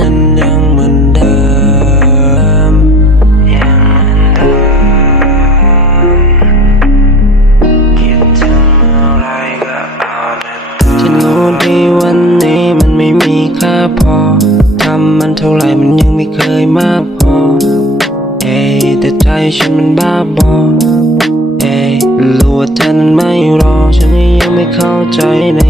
ฉันรู้ดีวันนี้มันไม่มีค่าพอทำมันเท่าไหร่มันยังไม่เคยมากพอเอ้แต่ใจฉันมันบาบเอ้รู้ว่าเธอนั้นไม่รอ ฉันยังไม่เข้าใจใน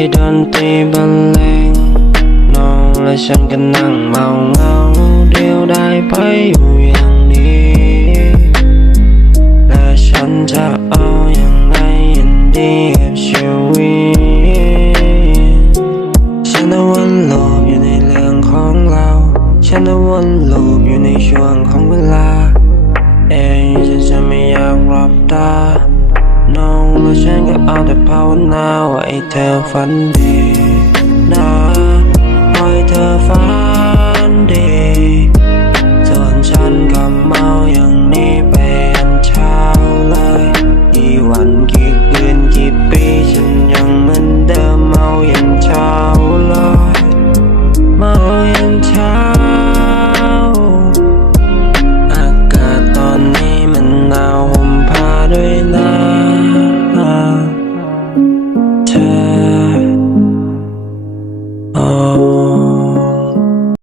ให้ดนตรีบรรเลงน้องและฉันก็นั่งเมาเงาเดียวได้ไปอยู่อย่างนี้ และฉันจะเอาอย่างไรยินดีกับชีวิตฉันนั้นวนลูปอยู่ในเรื่องของเรา ฉันนั้นวนลูปอยู่ในช่วงของเวลา เองฉันจะไม่อยากรับตาน้องและฉันก็เอาแต่ภาวนา ว่าให้เธอฝั